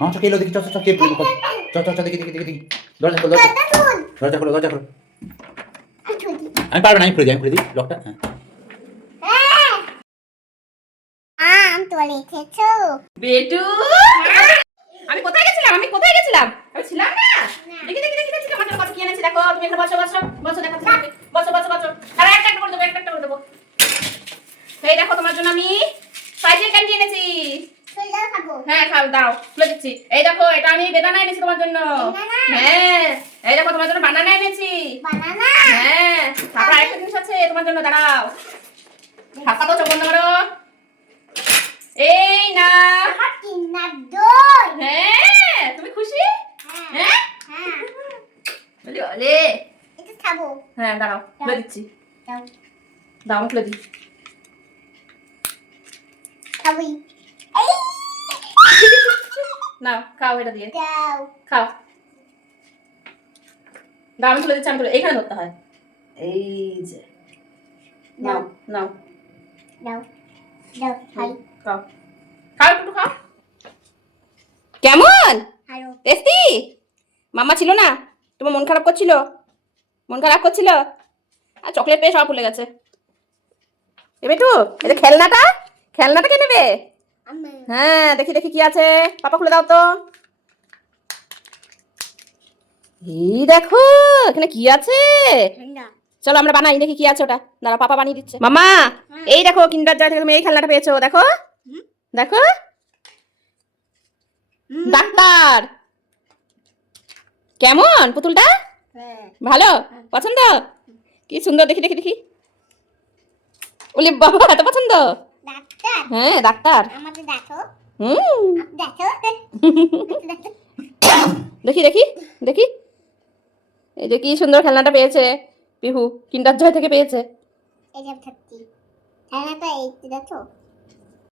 মাংস খেলো দেখি, চল চল খেয়ে ফেলবো, চল চল চল দেখি দেখি দেখি দেখি, দরজা খোলো দরজা দরজা খোলো দরজা খোলো। আমি পারবো না, আমি খুলে দিই লকটা। হ্যাঁ আম তোলে খেছো বেটু, আমি কোথায় গেছিলাম? আমি ছিলাম না। দেখি দেখি দেখি দেখি টমেটোর কত কি এনেছি দেখো। তুমি এখানে বসো বসো বসো, দেখো বসো বসো বসো। আর একটা একটা করে দেবো, একটা একটা করে দেবো। এই দেখো তোমার জন্য আমি সাইজের ক্যান্ডি এনেছি। হ্যাঁ খাও, দাও খুলে দিচ্ছি। এই দেখো এটা আমি বেদানা এনেছি তোমার জন্য। হ্যাঁ এই দেখো তোমার জন্য বানানা এনেছি। হ্যাঁ তারপর আরেকটা জিনিস আছে তোমার জন্য, দাঁড়াও। হাত পাতো, চোখ বন্ধ করো। এই না, হ্যাঁ তুমি খুশি? হ্যাঁ বলি ওলে। হ্যাঁ দাঁড়াও খুলে দিচ্ছি, দাও আমি খুলে দিই। নাও খাও, এটা দিয়ে খাও। দাও আমি খুলে দিচ্ছি, আমি খুলে, এইখানে ধরতে হয়। এই যে নাও নাও খাও, খাও একটু খাও। কেমন টেস্টি? মাম্মা ছিল না? তোমার মন খারাপ করছিল? আর চকলেট পেয়ে সব ভুলে গেছে। এ বেটু, এই যে খেলনাটা কে নেবে? হ্যাঁ দেখি দেখি কি আছে, পাপা খুলে দাও তো। এই দেখো এখানে কি আছে, চলো আমরা বানাই, দেখি কি আছে ওটা। দাঁড়া পাপা বানিয়ে দিচ্ছে। মাম্মা এই দেখো কিন্ডার জয় থেকে তুমি এই খেলনাটা পেয়েছো, দেখো দেখো। ডাক্তার কেমন পুতুলটা? ভালো, পছন্দ? কি সুন্দর, দেখি দেখি দেখি। ওলে বাবা, এত পছন্দ? হ্যাঁ ডাক্তার। দেখি দেখি দেখি, এই যে কি সুন্দর খেলনাটা পেয়েছে পিহু, কিন্ডার জয় থেকে পেয়েছে।